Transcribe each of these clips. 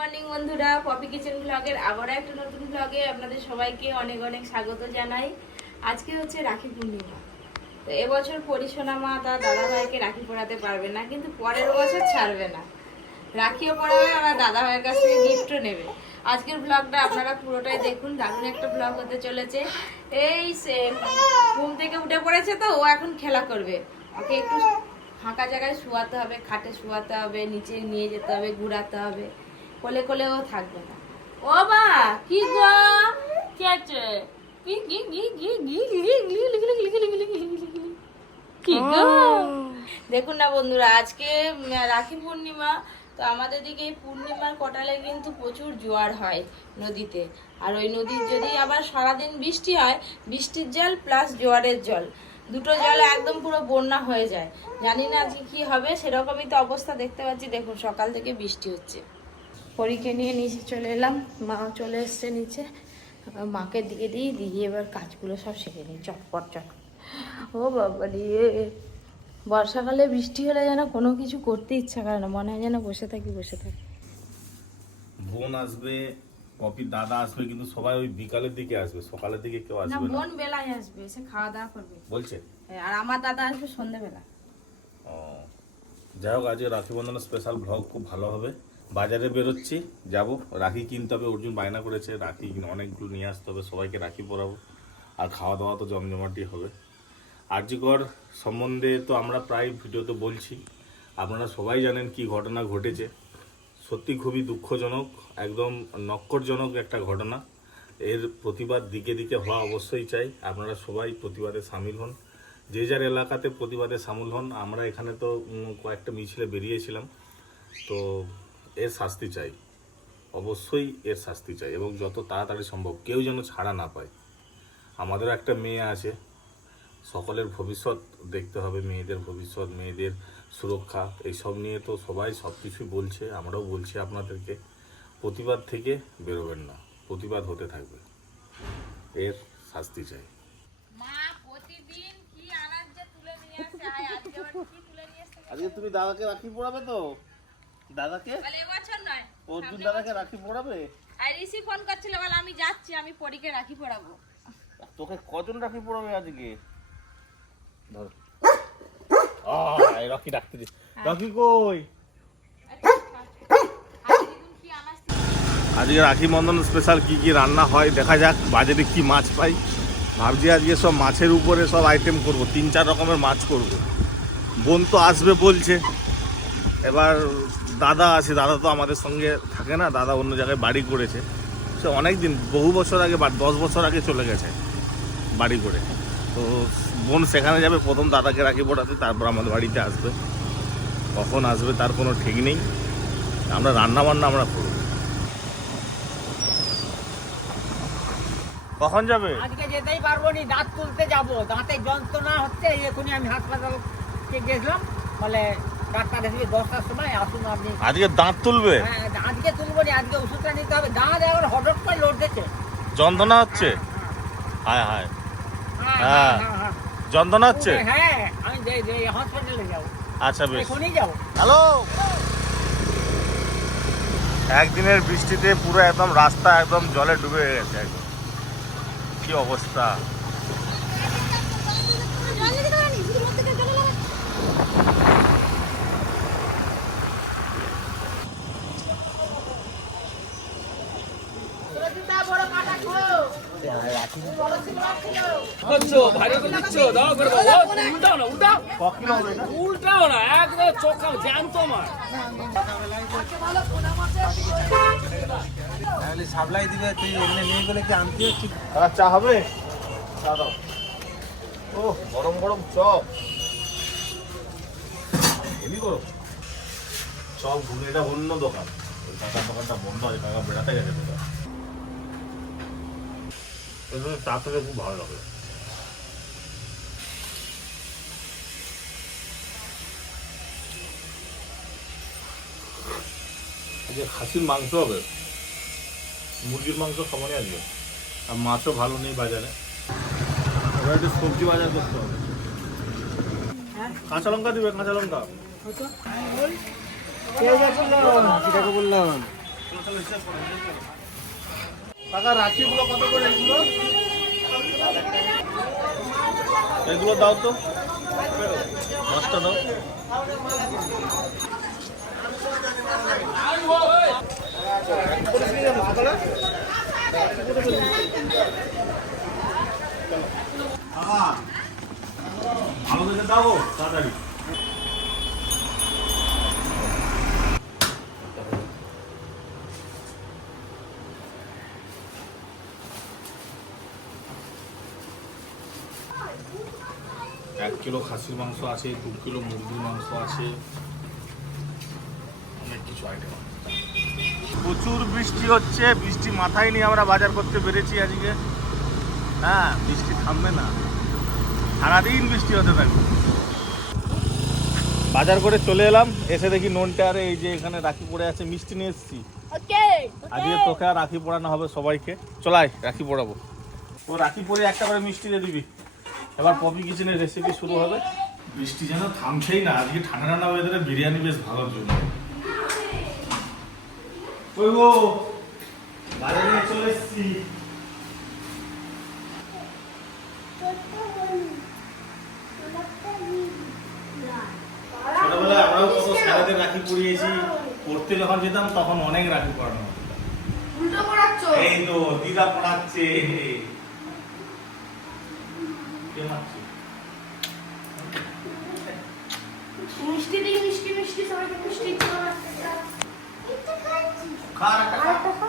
Morning বন্ধুরা। Poppy kitchen ব্লগের আবারও একটা নতুন ব্লগে আপনাদের সবাইকে অনেক অনেক স্বাগত জানাই। আজকে হচ্ছে রাখি পূর্ণিমা। তো এবছর পরিসোনা মা তার দাদা ভাইকে রাখি পরাতে পারবে না, কিন্তু পরের বছর ছাড়বে না। রাখিও পরাবে আর দাদা ভাইয়ের কাছ থেকে গিফটও নেবে। আজকের ব্লগটা আপনারা পুরোটাই দেখুন, দারুণ একটা ব্লগ হতে চলেছে। এই সে, ঘুম থেকে উঠে পড়েছে তো, ও এখন খেলা করবে। ওকে একটু ফাঁকা জায়গায় শুয়াতে হবে, খাটে শুয়াতে হবে, নিচে নিয়ে যেতে হবে, ঘুরাতে হবে। কোলে কোলে ও থাকবে না ও বা কি গো কি আছে কি কি কি কি কি কি দেখুন না বন্ধুরা আজকে রাখি পূর্ণিমা তো আমাদের দিকে এই পূর্ণিমার কটালে কিন্তু প্রচুর জোয়ার হয় নদীতে আর ওই নদীর যদি আবার সারাদিন বৃষ্টি হয় বৃষ্টির জল প্লাস জোয়ারের জল দুটো জল একদম পুরো বন্যা হয়ে যায় জানি না আজকে কী হবে সেরকমই তো অবস্থা দেখতে পাচ্ছি দেখুন সকাল থেকে বৃষ্টি হচ্ছে পরীকে নিয়ে নিচে চলে এলাম। মা চলে এসছে নিচে। এবার মাকে দিয়ে দিই দিয়ে এবার কাজগুলো সব শিখে নিই চটপট চট। ও বাবা দিয়ে বর্ষাকালে বৃষ্টি হলে যেন কোনো কিছু করতে ইচ্ছা করে না মনে হয় যেন বসে থাকি বসে থাকি। বোন আসবে পপির দাদা আসবে কিন্তু সবাই ওই বিকালের দিকে আসবে সকালের দিকে কেউ আসবে না বোন বেলায় আসবে এসে খাওয়া দাওয়া করবে। বলছে? হ্যাঁ, আর আমার দাদা আসবে সন্ধেবেলা। ও যাই হোক আজকে রাখি বন্ধনের স্পেশাল ব্লগ খুব ভালো হবে। বাজারে বেরোচ্ছি, যাব। রাখি কিনতে হবে, অর্জুন বায়না করেছে। রাখি অনেকগুলো নিয়ে আসতে হবে, সবাইকে রাখি পরাবো। আর খাওয়া দাওয়া তো জমজমাটি হবে। আর্যকর সম্বন্ধে তো আমরা প্রায় ভিডিওতে বলছি। আপনারা সবাই জানেন কি ঘটনা ঘটেছে। সত্যি খুবই দুঃখজনক, একদম নক্করজনক একটা ঘটনা। এর প্রতিবাদ দিকে দিকে হওয়া অবশ্যই চাই। আপনারা সবাই প্রতিবাদে সামিল হন। যে যার এলাকাতে প্রতিবাদে সামিল হন, আমরা এখানে তো কয়েকটা মিছিলে বেরিয়েছিলাম। তো এর শাস্তি চাই। অবশ্যই এর শাস্তি চাই এবং যত তাড়াতাড়ি সম্ভব কেউ যেন ছাড়া না পায়। আমাদেরও একটা মেয়ে আছে। সকলের ভবিষ্যৎ দেখতে হবে মেয়েদের ভবিষ্যৎ মেয়েদের সুরক্ষা এইসব নিয়ে তো সবাই সব কিছুই বলছে আমরাও বলছি আপনাদেরকে। প্রতিবাদ থেকে বেরোবেন না প্রতিবাদ হতে থাকবে। এর শাস্তি চাই। মা প্রতিদিন কি আনাজ যে তুলে নিয়ে আসে? আয় আজকে আবার কি তুলে নিয়ে আসতে আজকে তুমি দাদাকে রাখি পড়াবে তো? দাদাকে? বলে এবছর নয়। অর্জুন দাদাকে রাখি পড়াবে? আর ঋষি ফোন করছিল বলে আমি যাচ্ছি আমি পরীকে রাখি পড়াবো। তোকে কজন রাখি পড়াবে আজকে? ধর। রকি ডাকতে দিস রকি কই? আজকে রাখি বন্ধন স্পেশাল কি কি রান্না হয় দেখা যাক বাজারে কি মাছ পাই। ভাবছি আজকে সব মাছের উপরে সব আইটেম করব তিন চার রকমের মাছ করব। বোন তো আসবে বলছে। এবার দাদা আছে, দাদা তো আমাদের সঙ্গে থাকে না, দাদা অন্য জায়গায় বাড়ি করেছে। সে অনেক দিন বহু বছর আগে দশ বছর আগে চলে গেছে বাড়ি করে। তো বোন সেখানে যাবে, প্রথম দাদাকে রাখি পড়াতে তারপর আমাদের বাড়িতে আসবে। কখন আসবে তার কোনো ঠিক নেই। আমরা রান্না বান্না আমরা করব। কখন যাবে? আজকে যেতেই পারব নি, দাঁত তুলতে যাব। দাঁতে যন্ত্রণা হচ্ছে এখনই আমি হাসপাতালকে গেছিলাম। বলে আসুন আপনি আজকে দাঁত তুলবে? হ্যাঁ আজকে আজকে ওষুধটা নিতে হবে হঠাৎ করে যন্ত্রণা হচ্ছে? হায় হায়। হ্যাঁ, যন্ত্রণা হচ্ছে? হ্যাঁ, আমি যাব আচ্ছা বেশ। হ্যালো। একদিনের বৃষ্টিতে পুরো একদম রাস্তা একদম জলে ডুবে গেছে একদম। কি অবস্থা? করছ ভারী করে দিচ্ছ দাও করে দাও উল্টাও না উল্টাও। উল্টাও না একদম চোখা জ্যান্ত মার সাপ্লাই দিবে তুই এমনি নিয়ে গেলে কি আনতে হচ্ছে? চা হবে? চা দাও। ও গরম গরম চপ। হেবি গরম চপ ঘুরে এটা অন্য দোকান। ওই কাকার দোকানটা বন্ধ আছে কাকা বেড়াতে গেছে চা খেতে খুব ভালো লাগে। আজকে খাসির মাংস হবে মুরগির মাংস সমানই আজকে আর মাছও ভালো নেই বাজারে। এবার একটু সবজি বাজার করতে হবে। কাঁচা লঙ্কা দিবে কাঁচা লঙ্কা? বললাম কাকা রাখিগুলো কত করে এগুলো? এগুলো দাও তো। দশটা দাও। ভালো দেখে দাও তাড়াতাড়ি। এক কিলো খাসির মাংস আছে দু কিলো মুরগির মাংস আছে অনেক কিছু আইটেম প্রচুর বৃষ্টি হচ্ছে বৃষ্টি মাথায় নিয়ে আমরা বাজার করতে পেরেছি আজকে। হ্যাঁ বৃষ্টি থামবে না। সারাদিন বৃষ্টি হতে থাকবে। বাজার করে চলে এলাম এসে দেখি নোনটা আরে এই যে এখানে রাখি পড়ে আছে মিষ্টি নিয়ে এসেছি। আজকে তোকে আর রাখি পড়ানো হবে সবাইকে। চলাই রাখি পড়াবো। ও রাখি পরে একটা করে মিষ্টি দিয়ে দিবি। এবার পপি কিচেনের রেসিপি শুরু হবে। বৃষ্টি যেন থামছেই না আজকে ঠান্ডা ঠান্ডা ওয়েদারে বিরিয়ানি বেশ ভালোর জন্য। ওই গো বাজারে চলে এসেছি। ছোটবেলায় আমরাও কত স্যারেদের রাখি পরিয়েছি পড়তে যখন যেতাম তখন অনেক রাখি পড়ানো হতো। উল্টো পড়াচ্ছ? এই তো দিদা পড়াচ্ছে। মিষ্টি দিই মিষ্টি মিষ্টি সবাইকে মিষ্টি খা আর একটা খা।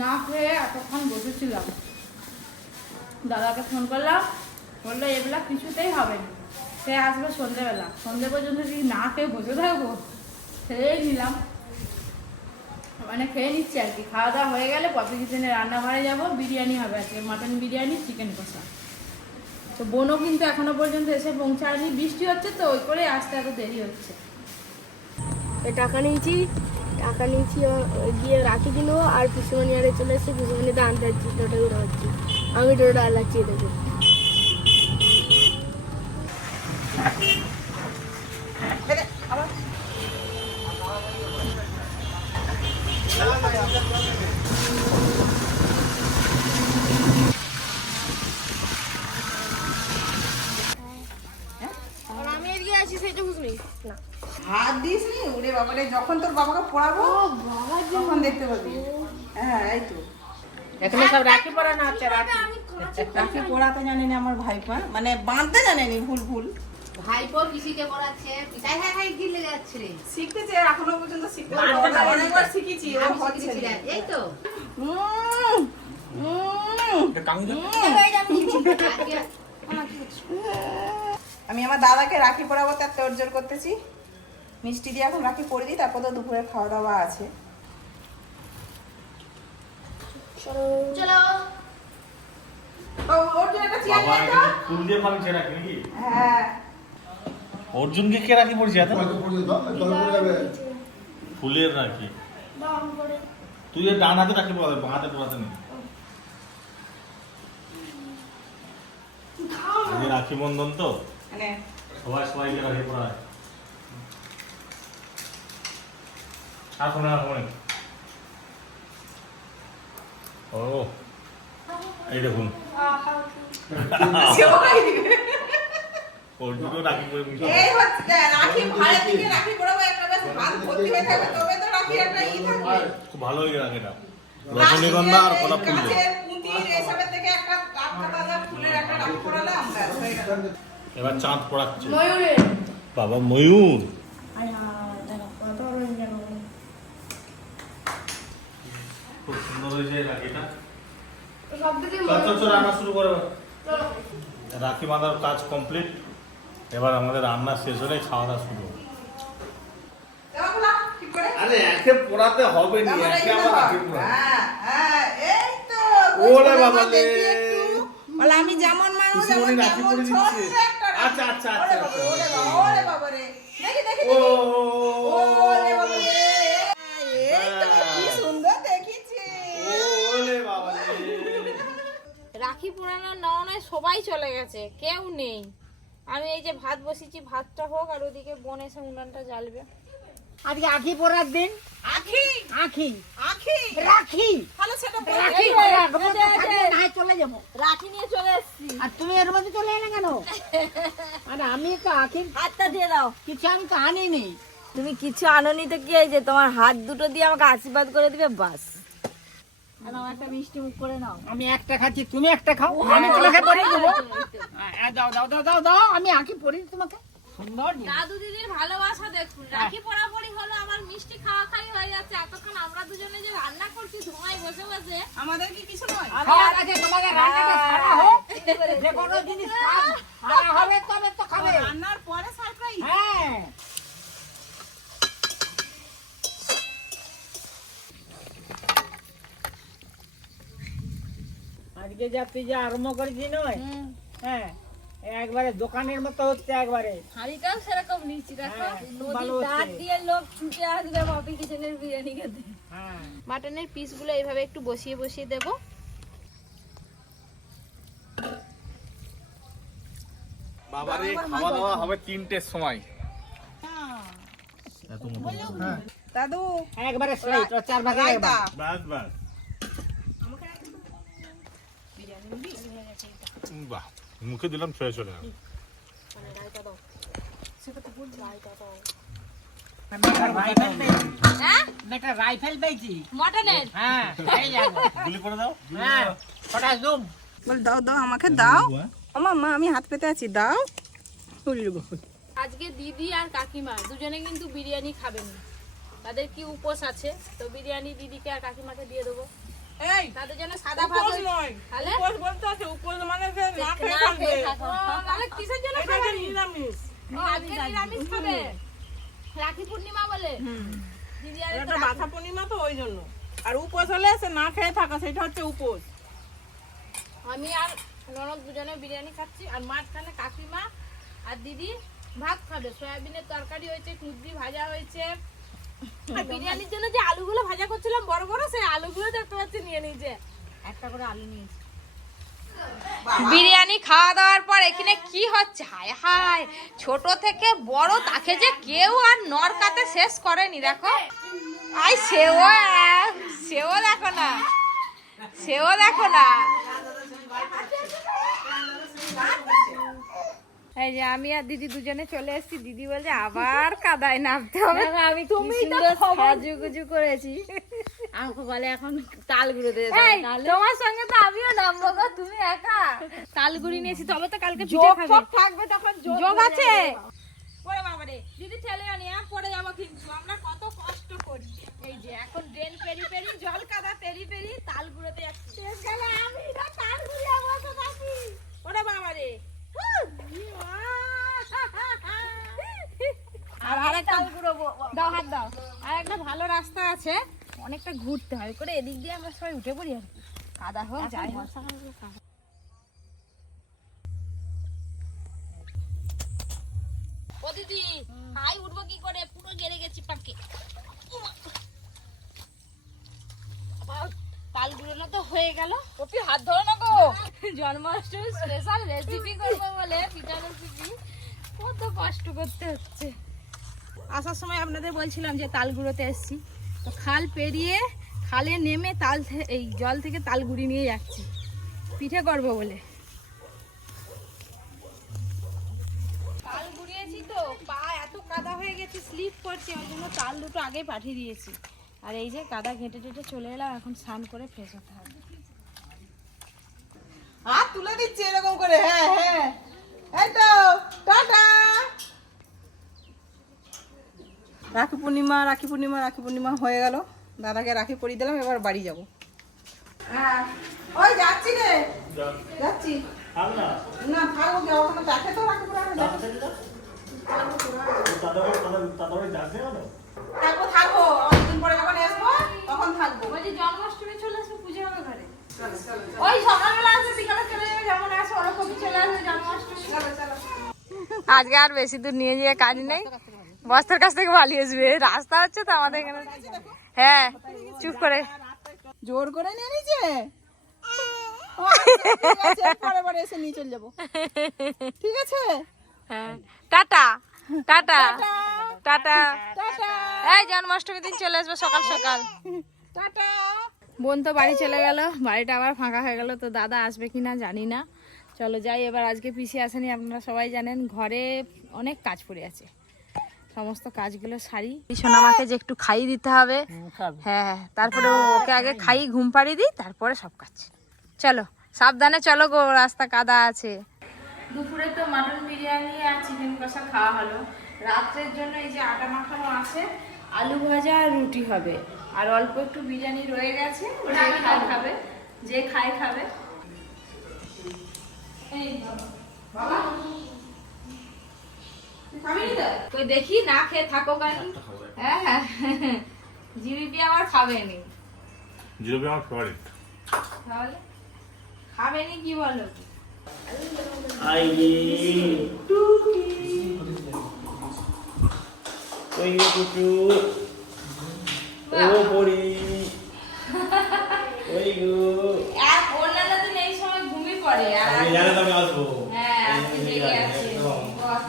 না খেয়ে এতক্ষণ বসেছিলাম। দাদাকে ফোন করলাম বলল এগুলা কিছুতেই হবে না। সে আসবে সন্ধেবেলা। সন্ধে পর্যন্ত যদি না খেয়ে বসে থাকব খেয়েই নিলাম। মানে খেয়ে নিচ্ছি আর কি। খাওয়া দাওয়া হয়ে গেলে পপি কিচেনে রান্নাঘরে যাব, বিরিয়ানি হবে আজকে মাটন বিরিয়ানি চিকেন কষা। তো বোনও কিন্তু এখনও পর্যন্ত এসে পৌঁছায়নি। বৃষ্টি হচ্ছে তো, ওই করে আসতে এত দেরি হচ্ছে। টাকা নিয়েছি টাকা নিয়েছি গিয়ে রাখি দিল, আর পিসুমনি আরে চলে এসে পিসুমনি দান যাচ্ছি টোটো হচ্ছি। আমি টোটো আলাচ্ছি দেখে আমি এদিকে আছি সেটা বুঝলি না? হাত দিস নি? ওরে বাবারে যখন তোর বাবাকে পড়াবো তখন দেখতে পাবি। হ্যাঁ এই তো। এখানে সব রাখি পরানো হচ্ছে রাখি। রাখি পড়াতে জানেনি আমার ভাইপা মানে বাঁধতে জানেনি ভুল ভুল। ভাইপো পিসিকে পড়াচ্ছে পিসাই হাই হাই গিলে যাচ্ছে শিখতেছে এখনও পর্যন্ত শিখতে পারব। না। অনেকবার শিখেছি ও হচ্ছে শিখেছি এই তো। উম, উম, আজকে আমি আমার দাদাকে রাখি পরাবো তার তোরজোর করতেছি। মিষ্টি দিয়ে এখন রাখি পরে দিই তারপর তো দুপুরে খাওয়া দাওয়া আছে। হ্যাঁ। অর্জুনকে কে রাখি পড়ছে এত? ফুলের রাখি। তুই ডান হাতে রাখি পড়াতে বাঁ হাতে পড়াতে নেই রাখি বন্ধন তো। মানে সবাই সবাইকে রাখি পড়ায়। আর শোনে না। শোনে ও এই দেখুন। খুব ভালো হয়ে গেছে এটা রজনীগন্ধা আর গোলাপ ফুল। দিয়ে। গাছের পুঁতির এসবের থেকে একটা ফুলের একটা রাখি পরালাম হয়ে গেল। এবার চাঁদ পড়াচ্ছে। ময়ূরের বাবা ময়ূর। খুব সুন্দর হয়েছে রাখিটা। রান্না শুরু করে রাখি বাঁধার কাজ কমপ্লিট এবার আমাদের রান্না শেষ হলে খাওয়া দাওয়া শুরু। আরে একে পড়াতে হবে নি তারপরে একে আবার রাখি পড়াতে। হ্যাঁ, হ্যাঁ, এই তো। ওরে বাবা রে। দেখি একটু। বলে আমি যেমন মানুষ রাখি দিচ্ছে। রাখি। আচ্ছা, আচ্ছা, ওরে আচ্ছা, আচ্ছা। ওরে বাবা, ওরে বাবা রে। দেখি, দেখি, ও ওরে বাবা রে। এই তো, কি সুন্দর দেখিছি ওরে বাবা রে। রাখি পরানো নয় সবাই চলে গেছে কেউ নেই আমি এই যে ভাত বসিয়েছি ভাতটা হোক আর ওদিকে বোন এসে উনানটা জ্বালবে আজকে আখি পড়ার দিন। আখি? আখি। আখি? রাখি। তাহলে সেটা রাখি এই পড়া, এই, তোমার এই, তো থাকলে এই। না চলে যাব। রাখি নিয়ে চলে এসেছি। আর তুমি এর মধ্যে চলে এলে কেন? আরে আমি তো আখি হাতটা দিয়ে দাও। কিছু আমি তো আনিনি। তুমি কিছু আনোনি তো কি হয়েছে তোমার হাত দুটো দিয়ে আমাকে আশীর্বাদ করে দিবে বাস। একটা মিষ্টি মুখ করে নাও। আমি একটা খাচ্ছি তুমি একটা খাও। আমি তোমাকে পরিয়ে দেবো। দাও দাও দাও দাও দাও। আমি আখি পরিয়ে তোমাকে। সুন্দর জিনিস। দাদু দিদির ভালোবাসা দেখুন। রাখি পরাপরি হলো আমার মিষ্টি খাওয়া খাই হয়ে যাচ্ছে। এতক্ষণ আমরা দুজনে যে রান্না করছি ধোঁয়ায় বসে বসে। আমাদের কি কিছু নয়? খাওয়ার আগে তোমাদের রান্নাটা সারা হোক। যে কোনো জিনিস সারা হবে তবে তো খাবে। রান্নার পরে সারপ্রাইজ হ্যাঁ। আজকে যা পিজা আরম্ভ করেছি নয়? হ্যাঁ। একবারে দোকানের মতো হচ্ছে একবারে। হাঁড়িটাও সেরকম নিচ্ছি দেখো হ্যাঁ, নদীর দাঁত দিয়ে লোক ছুটে আসবে মপি কিচেনের বিরিয়ানি খেতে। হ্যাঁ। মাটনের পিসগুলো এইভাবে একটু বসিয়ে বসিয়ে দেবো। বাবারে খাওয়া দাওয়া হবে তিনটের সময়। দাদু একবারে চার ভাগে বাস বাস। বাহ। মুখে দিলাম ছয় চলে দাও দাও আমাকে দাও। আমা মা আমি হাত পেতে আছি দাও আজকে দিদি আর কাকিমা দুজনে কিন্তু বিরিয়ানি খাবেন তাদের কি উপোস আছে? তো বিরিয়ানি দিদিকে আর কাকিমাকে দিয়ে দেবো। এই তাদের জন্য সাদা ভাত নয় তাহলে উপোস বলতে আছে উপোস মানে যে না খেয়ে থাকবে। তাহলে কিসের জন্য এটা নিরামিষ। আজকে নিরামিষ খাবে? রাখি পূর্ণিমা বলে? দিদি আর এটা বাছা পূর্ণিমা তো ওই জন্য। আর উপোস হলে সে না খেয়ে থাকা সেটা হচ্ছে উপোস। আমি আর ননদ দুজনে বিরিয়ানি খাচ্ছি আর মাঝখানে কাকিমা আর দিদি ভাত খাবে। সয়াবিনের তরকারি হয়েছে কুদ্রি ভাজা হয়েছে আর বিরিয়ানির জন্য যে আলুগুলো ভাজা করছিলাম, বড় বড়, সেই আলুগুলো দেখতে পাচ্ছি, নিয়ে নিয়েছে একটা করে আলু নিয়েছে বিরিয়ানি খাওয়া দাওয়ার পর এখানে কি হচ্ছে? হায় হায়, ছোট থেকে বড়, তাকে যে কেউ আর নরকাতে শেষ করেনি, দেখো। আই, সেও সেও দেখো না, সেও দেখো না। এই যে আমি আর দিদি দুজনে চলে এসেছি। দিদি বলছে আবার কাদায় নামতে হবে। আমি তুমি সাজুগুজু করেছি। আমাকে বলে এখন তালগুড়ো দিয়ে তোমার সঙ্গে তো আমিও নামবো গো তুমি একা। তালগুড়ি নিয়েছি তবে তো কালকে পিঠে খাবে। থাকবে তখন যোগ আছে? ওরে বাবারে দিদি ঠেলে আনি পড়ে যাব কিন্তু। আমরা কত কষ্ট করি। এই যে এখন ড্রেন পেরি পেরি জল কাদা পেরি পেরি তালগুড়োতে যাচ্ছি। গেলে আমি না তালগুড়ি বসে থাকি। ওরে বাবারে আর আরেকটা দাও হাত দাও। আর একটা ভালো রাস্তা আছে। অনেকটা ঘুরতে হয়। করে এদিক দিয়ে আমরা সবাই উঠে পড়ি আর কি। কাদা হোক যাই হোক। দিদি হাই উঠবো কি করে? পুরো গেড়ে গেছি পাকে। তালগুলো তো হয়ে গেল। কপি হাত ধরো না গো। জন্মাষ্টমী স্পেশাল রেসিপি করব বলে পিঠা রেসিপি কত কষ্ট করতে হচ্ছে। আসার সময় আপনাদের বলছিলাম যে তালগুড়োতে এসেছি। তো খাল পেরিয়ে খালে নেমে তাল এই জল থেকে তালগুড়ি নিয়ে যাচ্ছি। পিঠে করব বলে। তাল তো, পা এত কাদা হয়ে স্লিপ ওই জন্য তাল দুটো পাঠিয়ে দিয়েছি। আর এই যে কাদা ঘেঁটে টেটে চলে এলাম, এখন স্নান করে ফ্রেশ হতে হবে। হাত তুলে দিচ্ছে এরকম করে হ্যাঁ হ্যাঁ। এই তো, টাটা। রাখি পূর্ণিমা রাখি পূর্ণিমা রাখি পূর্ণিমা হয়ে গেল। দাদাকে রাখি পরিয়ে দিলাম এবার বাড়ি যাব। হ্যাঁ। ওই যাচ্ছি রে। যাচ্ছি। না থাকব কি? ওখানে দেখে তো রাখি থাকব থাকব। অনেকদিন পরে যখন আসব তখন থাকব। বলছি জন্মাষ্টমী চলে আসবে পুজো হবে ঘরে। ওই সকালবেলা আসবে বিকালে চলে যাবে যেমন আসে ওরকমই চলে আসবে জন্মাষ্টমী। আজকে আর বেশি দূর নিয়ে যেয়ে কাজ নেই। বস্তার কাছ থেকে পালিয়ে আসবে। রাস্তা হচ্ছে তো আমাদের এখানে। হ্যাঁ চুপ করে। জোর করে নিয়ে ও, আচ্ছা, ঠিক আছে, পরে পরে এসে নিয়ে চলে যাব। ঠিক আছে? হ্যাঁ। Tata tata tata. এই জন্মাষ্টমীর দিন চলে আসবে সকাল সকাল। টাটা। বোন তো বাড়ি চলে গেল। বাড়িটা আবার ফাঁকা হয়ে গেল। তো দাদা আসবে কি না জানি না। চলো যাই এবার আজকে পিসি আসেনি আপনারা সবাই জানেন। ঘরে অনেক কাজ পড়ে আছে। সমস্ত কাজগুলো সারি। সোনামাকে যে একটু খাইয়ে দিতে হবে। হ্যাঁ তারপরে ওকে আগে খাই ঘুম পাড়িয়ে দিই তারপরে সব কাজ। চলো সাবধানে চলো গো রাস্তা কাদা আছে। দুপুরে তো মাটন বিরিয়ানি আর চিকেন কষা খাওয়া হলো। রাত্রের জন্য এই যে আটা মাখানো আছে আলু ভাজা আর রুটি হবে। আর অল্প একটু বিরিয়ানি রয়ে গেছে যে খায় খাবে। যে খায় খাবে। এই বাবা? তো। দেখি না খেয়ে থাকো কানি হ্যাঁ হ্যাঁ। জিবিপি আমার খাবেনি। আমার ফেভারিট তাহলে? খাবেনি কি বলো? এক অন্যান্য দিন এই সময় ঘুমিয়ে পড়ে আর আজ- হ্যাঁ আজকে জেগে আছে বস।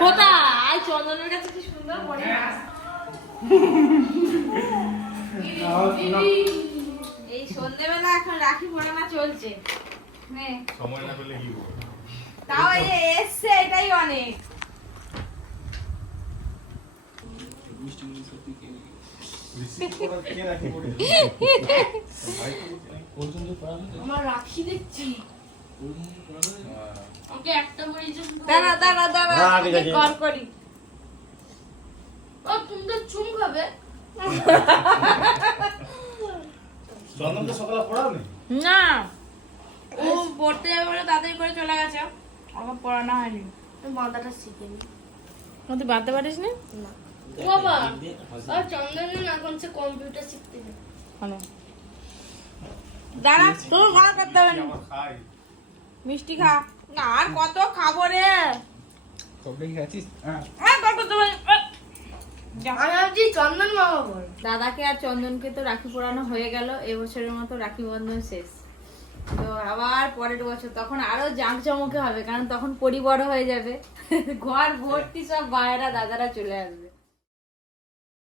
কোথায় চন্দনের কাছে কি সুন্দর পড়ে এই সন্ধ্যেবেলা এখন রাখি পড়ানো চলছে নে, সময় না পেলে কি করব তাও এই যে এসছে এটাই অনেক আমার রাখি দেখছি। আমাকে একটা করে যে দাঁড়া দাঁড়া দাঁড়া করি। ও তুমি তো চুম খাবে। সকালে না। ও পড়তে যাবে বলে তাড়াতাড়ি করে চলে গেছে। আমার পড়ানো হয়নি। মাথাটা শিখেনি তুই বাঁধতে পারিস না? বাবা আর চন্দন সে কম্পিউটার শিখতে ভালো দাঁড়া তোর ভালো করতে হবে। মিষ্টি খা। না আর কত খাব রে? সবটাই খাচ্ছিস হ্যাঁ। কত আমি ভাবছি চন্দন মামা বল। দাদাকে আর চন্দনকে তো রাখি পরানো হয়ে গেল। এবছরের মতো রাখি বন্ধন শেষ। তো আবার পরের বছর তখন আরও জাঁকজমকে হবে, কারণ তখন পরিবড় হয়ে যাবে। ঘর ভর্তি সব বায়েরা দাদারা চলে আসবে।